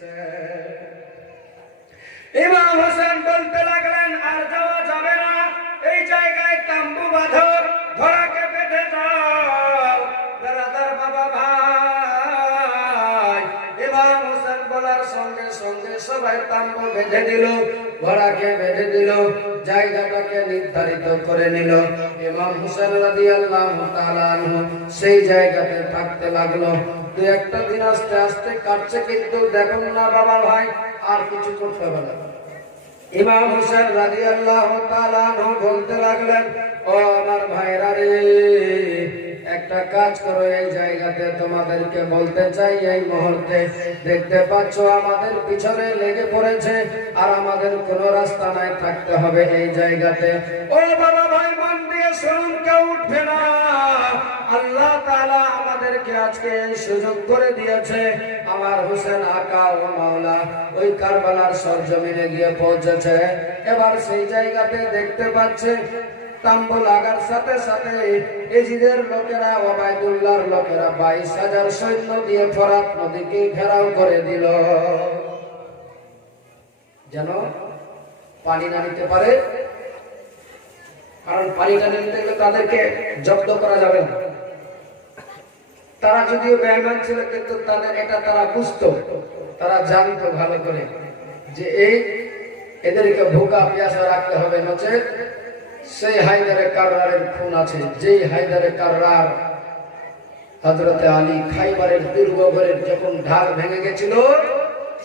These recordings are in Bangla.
দিয়েছে। ইমাম হোসেন বলতে লাগলেন, আর যাওয়া যাবে না, এই জায়গায় তাম্বু বাঁধো, ঘোড়াকে বেঁধে দাও। বেরাদার বাবা ভাই, ইমাম হোসেন বলার সঙ্গে সঙ্গে সবাই তাম্বু বেঁধে দিল, ঘোড়াকে বেঁধে দিল, জায়গাটাকে নির্ধারিত করে নিল। ইমাম হোসেন রাদিয়াল্লাহু তাআলা আনহু সেই জায়গাতে থাকতে লাগলো। দু একটা দিন আস্তে আস্তে কাটছে, কিন্তু দেখুন না বাবা ভাই, আর কিছু করতে হবে না। ইমাম হোসেন রাদিয়াল্লাহু তাআলা আনহু বলতে লাগলেন, ও আমার ভাইরা রে, একটা কাজ করো, এই জায়গাতে তোমাদেরকে বলতে চাই, এই মুহূর্তে দেখতে পাচ্ছ আমাদের পিছনে লেগে পড়েছে, আর আমাদের কোনো রাস্তা নাই, থাকতে হবে এই জায়গাতে। ও বাবা ভাই, মন দিয়ে শুনুন, কেউ উঠবে না। আল্লাহ তাআলা আমাদেরকে আজকে এই সুযোগ করে দিয়েছে। আমার হোসেন আকা ও মাওলা ওই কারবালার সরজমিনে গিয়ে পৌঁছেছে। এবার সেই জায়গাতে দেখতে পাচ্ছে তাম্বু লাগার সাথে সাথে এজিদের লোকেরা, ওবায়দুল্লাহর লোকেরা 22,000 সৈন্য দিয়ে ফরাত নদীকে ঘেরাও করে দিল, যেন পানি না নিতে পারে। কারণ পানিটা নিতে গেলে তাদেরকে জব্দ করা যাবে না। তারা যদিও বেঈমান ছিল, কিন্তু তাদের এটা তারা বুঝতো, তারা জানতো ভালো করে যে এদেরকে ভোকা পিয়াসা রাখতে হবে, নচেত সেই হায়দারে কাররারের খুন আছে। যেই হায়দারে কাররার হযরতে আলী খাইবারের দুর্গঘরের যখন ঢাল ভেঙে গেছিল,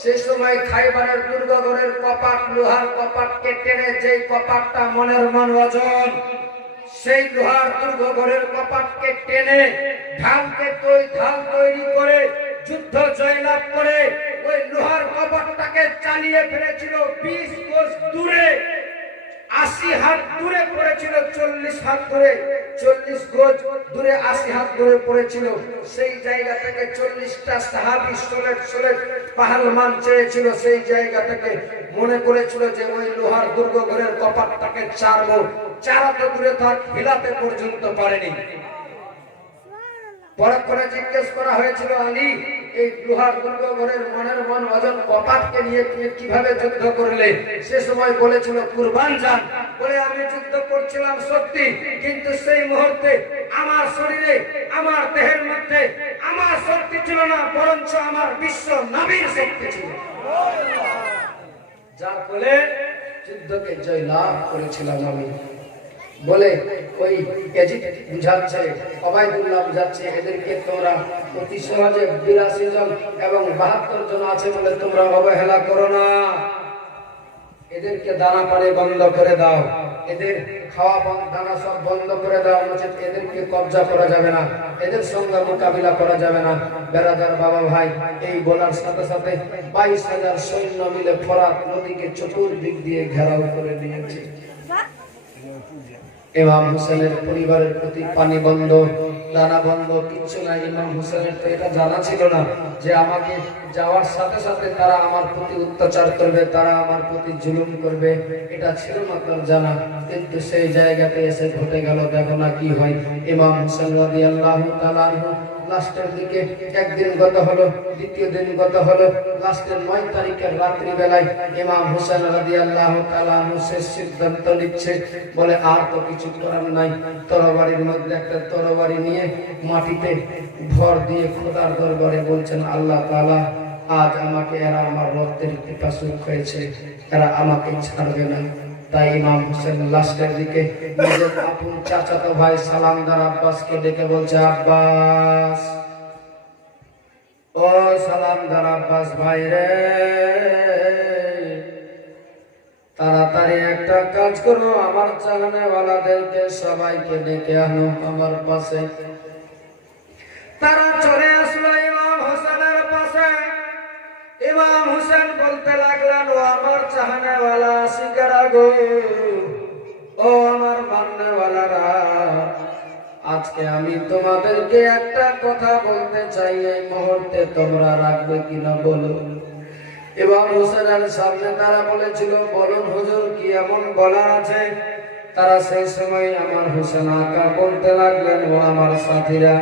সেই সময় খাইবারের দুর্গঘরের কপাট, লোহার কপাটকে টেনে, যেই কপাটটা মনের মন ওজন, সেই লোহার দুর্গঘরের কপাটকে টেনে ঢালকে ঢাল তৈরি করে যুদ্ধ জয়লাভ করে ওই লোহার কপাটটাকে চালিয়ে ফেলেছিল 20 গজ দূরে, 80 হাত দূরে পড়েছিল, 40 হাত দূরে, 40 গজ দূরে 80 হাত দূরে পড়েছিল। সেই জায়গা থেকে 40টা সাহাবী সোলেট পাহালমান চেয়েছিল, সেই জায়গা থেকে মনে করেছিল যে ওই লোহার দুর্গঘরের কপাটটাকে চারবো। চারাতে দূরে থাক, হিলাতে পর্যন্ত পারেনি। পরে করে জিজ্ঞেস করা হয়েছিল, আলী এই লোহার দুর্গঘরের মনের মন ওজন কপাটকে নিয়ে কিভাবে যুদ্ধ করলে? সে সময় বলেছিল, কুরবান জান, বলে আমি যুদ্ধ করছিলাম সত্যি, কিন্তু সেই মুহূর্তে আমার শরীরে, আমার দেহের মধ্যে আমার শক্তি ছিল না, বরঞ্চ আমার বিশ্ব নবীর শক্তি ছিল, যার ফলে যুদ্ধকে জয়লাভ করেছিলাম আমি। বলে ওই এজিদ বুঝাচ্ছে, ওবায়দুল্লাহ বুঝাচ্ছে, এদেরকে তোমরা অতি সহজে 82 জন এবং 72 জন আছে বলে তোমরা অবহেলা করো না। এদেরকে দানা পানি বন্ধ করে দাও, এদের খাওয়া দানা সব বন্ধ করে দাও, নচেত এদেরকে কবজা করা যাবে না, এদের সঙ্গে মোকাবিলা করা যাবে না। বেরাদার বাবা ভাই, এই বলার সাথে সাথে 22,000 সৈন্য মিলে ফরাত নদীকে চতুর্দিক দিয়ে ঘেরাও করে নিয়েছে। ইমাম হোসেনের পরিবারের প্রতি পানি বন্ধ, দানা বন্ধ, কিচ্ছু নাই। ইমাম হোসেনের তো এটা জানা ছিল না যে আমাকে যাওয়ার সাথে সাথে তারা আমার প্রতি অত্যাচার করবে, তারা আমার প্রতি জুলুম করবে, এটা ছিল না তার জানা। কিন্তু সেই জায়গাতে এসে ঘটে গেল, দেখো না কি হয়। ইমাম হোসেন রাদিয়াল্লাহু তাআলা আনহু লাস্টের দিকে একদিন গত হলো, দ্বিতীয় দিন গত হলো, লাস্টের 9 তারিখের রাত্রি বেলায় ইমাম হোসেন রাদিয়াল্লাহু তাআলা আনহু শেষ সিদ্ধান্ত নিচ্ছে, বলে আর তো কিছু করার নাই। তরবারির মধ্যে একটা তরবারি নিয়ে মাটিতে ভর দিয়ে খোদার দরবারে বলছেন, আল্লাহ তাআলা আজ আমাকে, এরা আমার রক্তের পিপাসুক হয়েছে, এরা আমাকে ছাড়বে না। তাই ইমাম হোসেন লাস্টের দিকে নিজের আপন চাচাতো ভাই সালামদার আব্বাসকে ডেকে বলছে, আব্বাস, ও সালামদার আব্বাস ভাই রে, তাড়াতাড়ি একটা কাজ করো, আমার চালানেওয়ালাদেরকে সবাইকে ডেকে আনো আমার পাশে। তারা চলে আসলো ইমাম হোসেনের পাশে। ইমাম হোসেন বলতে লাগলেন, ও আমার চাহনেওয়ালা শিকারা গো, ও আমার মাননেওয়ালারা, আজকে আমি তোমাদেরকে একটা কথা বলতে চাই, এই মুহূর্তে তোমরা রাখবে কিনা বলো। ইমাম হোসেনের সামনে তারা বলেছিল, বলুন হুজুর, কি এমন বলার আছে? তারা সেই সময় আমার হোসেন আকা বলতে লাগলেন, ও আমার সাথীরা,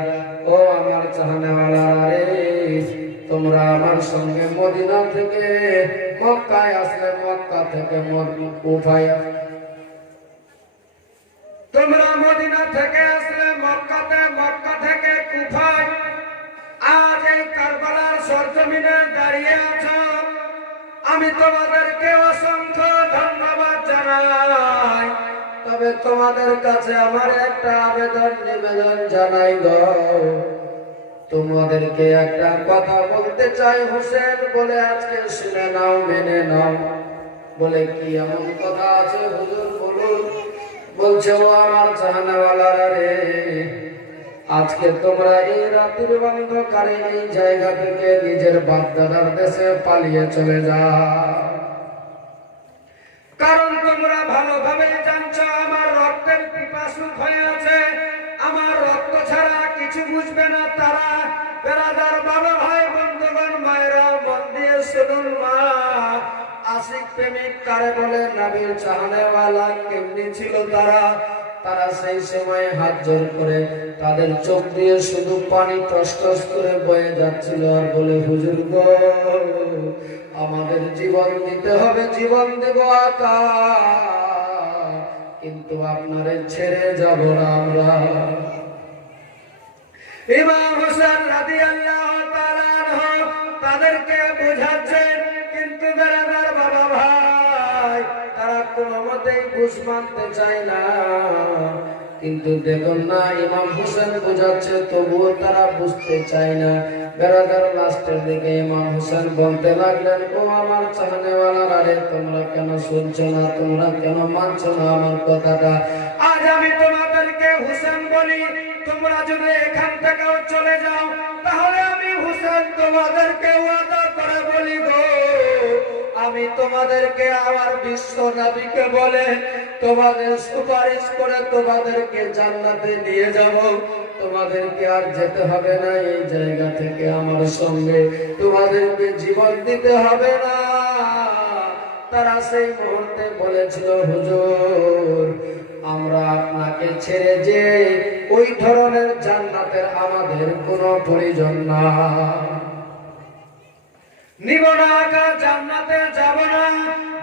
ও আমার চাহনেওয়ালারা রে, তোমরা আমার সঙ্গে মদিনা থেকে মক্কায় আসলে মক্কা থেকে কুফায়, তোমরা মদিনা থেকে আসলে মক্কাতে, মক্কা থেকে কুফায়, আজ এই কারবালার সরজমিনে দাঁড়িয়ে আছো। আমি তোমাদেরকে অসংখ্য ধন্যবাদ জানাই, তবে তোমাদের কাছে আমার একটা আবেদন নিবেদন জানাই গো। তোমাদেরকে একটা কথা বলতে চাই, হোসেন বলে আজকে শুনে নাও, মেনে নাও। বলে কি এমন কথা আছে হুজুর বলুন। বলছে ও আমার জাহানাওয়ালারা রে, আজকে তোমরা এই রাতের অন্ধকারে এই জায়গা থেকে নিজের বাপদাদার দেশে পালিয়ে চলে যাও। কারণ তোমরা ভালোভাবে জানছো আমার রক্তের পিপাসুক হয়ে আছে, আমার রক্ত ছাড়া কিছু বুঝবে না তারা। বেরাদার, বাবা, ভাই, বন্ধুগণ, মায়েরা, মন দিয়ে শুনুন। মা, আশিক প্রেমিক কারে বলে, নবীর চাহনেওয়ালা কেমনি ছিল তারা। তারা সেই সময় হাত জোর করে তাদের চোখ দিয়ে শুধু পানি টস টস করে বয়ে যাচ্ছিল আর বলে, হুজুর গো, আমাদের জীবন দিতে হবে, জীবন দেব আকা, কিন্তু আপনারে ছেড়ে যাব না আমরা। ইমাম হোসেন রাদিয়াল্লাহু তাআলা আনহু তাদেরকে বোঝাচ্ছেন, কিন্তু বেরাদার, বাবা, ভাই, তারা কোনো মতেই বুঝ মানতে চায় না। কিন্তু দেখুন না, ইমাম হোসেন বোঝাচ্ছে তবুও তারা বুঝতে চায় না। বেরাদার, লাস্টের দিকে ইমাম হোসেন বলতে লাগলেন, ও আমার চাহনেওয়ালারা রে, তোমরা কেন শুনছো না, তোমরা কেন মানছো না আমার কথাটা? আজ আমি তোমাদেরকে হোসেন বলি, তোমরা যদি এখান থেকেও চলে যাও, তাহলে আমি হোসেন তোমাদেরকে ওয়াদা করে বলি গো, আমি তোমাদেরকে আমার বিশ্ব নবীকে বলে তোমাদের সুপারিশ করে তোমাদেরকে জান্নাতে নিয়ে যাব। তোমাদেরকে আর যেতে হবে না এই জায়গা থেকে আমার সঙ্গে, তোমাদেরকে জীবন দিতে হবে না। তারা সেই মুহূর্তে বলেছিল, হুজুর, আমরা আপনাকে ছেড়ে যে ওই ধরনের জান্নাতের আমাদের কোনো প্রয়োজন না, নিব না, জান্নাতে যাব না।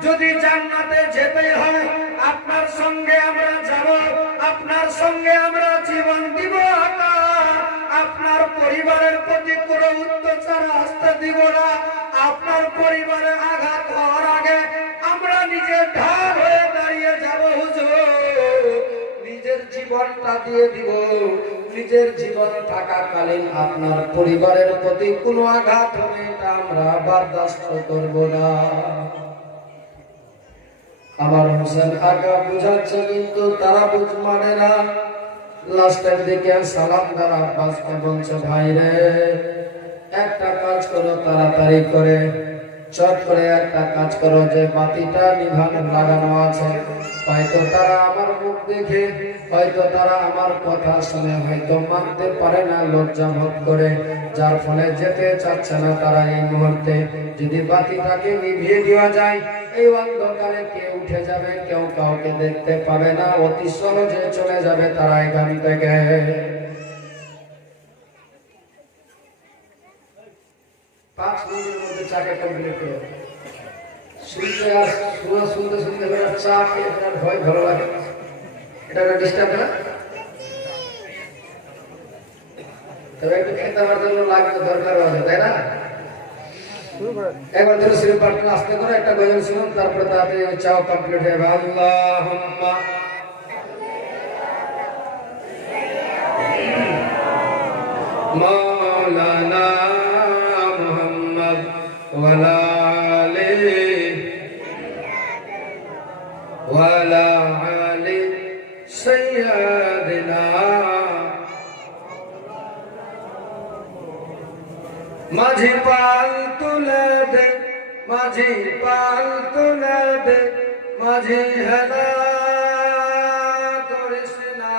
যদি জান্নাতে যেতে হয় আপনার সঙ্গে আমরা যাব, আপনার সঙ্গে আমরা জীবন দিব, আপনার পরিবারের প্রতি কোনো অত্যাচার আসতে দিব না। আপনার পরিবারে আঘাত হওয়ার আগে আমরা নিজে ঢাল হয়ে দাঁড়িয়ে যাব হুজুর, নিজের জীবনটা দিয়ে দিব। নিজের জীবন থাকাকালীন আপনার পরিবারের প্রতি কোনো আঘাত হবে এটা আমরা বরদাস্ত করব না। আমার হোসেন আকা বুঝাচ্ছে, কিন্তু তারা বুঝ মানে না। লাস্টের দিকে সালাম দ্বারা আব্বাসকে বলছে, ভাই রে, একটা কাজ করো, তাড়াতাড়ি করে চট করে একটা কাজ করো, যে বাতিটা নিভানো লাগানো আছে, হয়তো তারা আমার মুখ দেখে, হয়তো তারা আমার কথা শুনে হয়তো মানতে পারে না, লজ্জা বোধ করে, যার ফলে যেতে চাচ্ছে না তারা এই মুহূর্তে। যদি বাতিটাকে নিভিয়ে দেওয়া যায়, এই অন্ধকারে কে উঠে যাবে, কেউ কাউকে দেখতে পাবে না, অতি সহজে চলে যাবে তারা এখান থেকে। 5 মিনিটের মধ্যে চাকে কমপ্লিট করো। শুনতে শুনতে চা খেয়ে ভয় ভালো লাগে, এটা ডিস্টার্ব না। তবে একটু খেতে আমার জন্য লাগবে, দরকার আছে, তাই না? একবার ধরে সিলেট পাঠটা আসতে করে একটা গজল শুনুন, তারপরে তাড়াতাড়ি চাও কমপ্লিট হয়ে যাবে। আল্লাহুম্মা মাওলানা মুহাম্মদ ওয়ালা আলিহি ওয়ালা আলি সাইয়্যিদিনা মাঝি পাল তুলে দে, মাঝি পাল তুলে দে, মাঝি হেলা করিস না,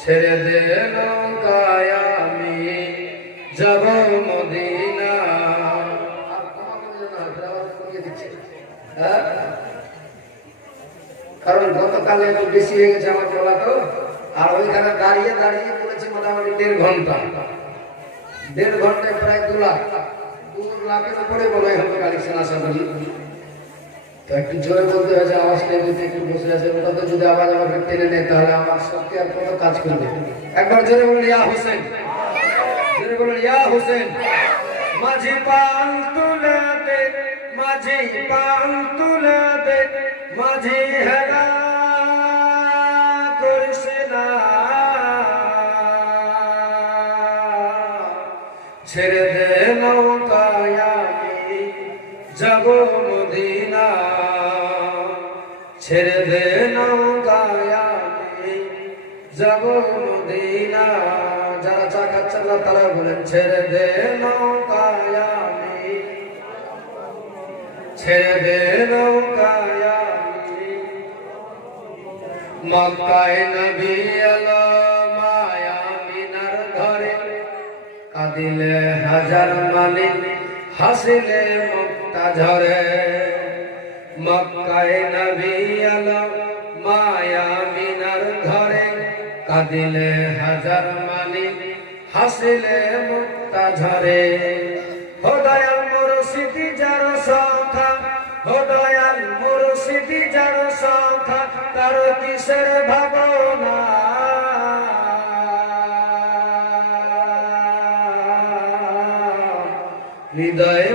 ছেড়ে দে নৌকায় আমি যাব মদিনা। কারণ গতকালে একটু বেশি হয়ে গেছে আমার বলা, তো আর ওইখানে দাঁড়িয়ে দাঁড়িয়ে বলেছে মোটামুটি 1.5 ঘন্টা। 1.5 ঘন্টায় প্রায় 2 লাখ, 2 লাখের উপরে বলে হবে কালেকশন আসা করি। তো একটু জোরে বলতে হয়েছে, আওয়াজ নেই বলতে একটু বসে আছে। ওটা তো যদি আওয়াজ আমাকে টেনে নেয় তাহলে আমার সত্যি আর কত কাজ করবে। একবার জোরে বলুন ইয়া হোসেন, জোরে বলুন ইয়া হোসেন। মাঝি পান তুলে দে, মাঝি পান তুলে দে, মাঝি হেলা করিস না, ছেড়ে দে নৌকায় আমি যাব মদিনা, ছেড়ে দে নৌকায় আমি যাব মদিনা। যারা চা খাচ্ছেন না তারা বলেন ছেড়ে দে নৌকায় আমি, ছেড়ে দে নৌকায় আমি। মক্কায় নবী এলো মায়া মিনার ঘরে, কাঁদিলে হাজার মানে হাসিলে মুক্তা ঝরে। মক্কায় নবী এলো মায়া মিনার ঘরে, কাঁদিলে হাজার মানে হাসিলে মুক্তা ঝরে। ও দয়াল মুর্শিদি যার সংখ্যা, ও দয়াল মুর্শিদি যার সংখ্যা, তার কিসের ভাবনা, হৃদয়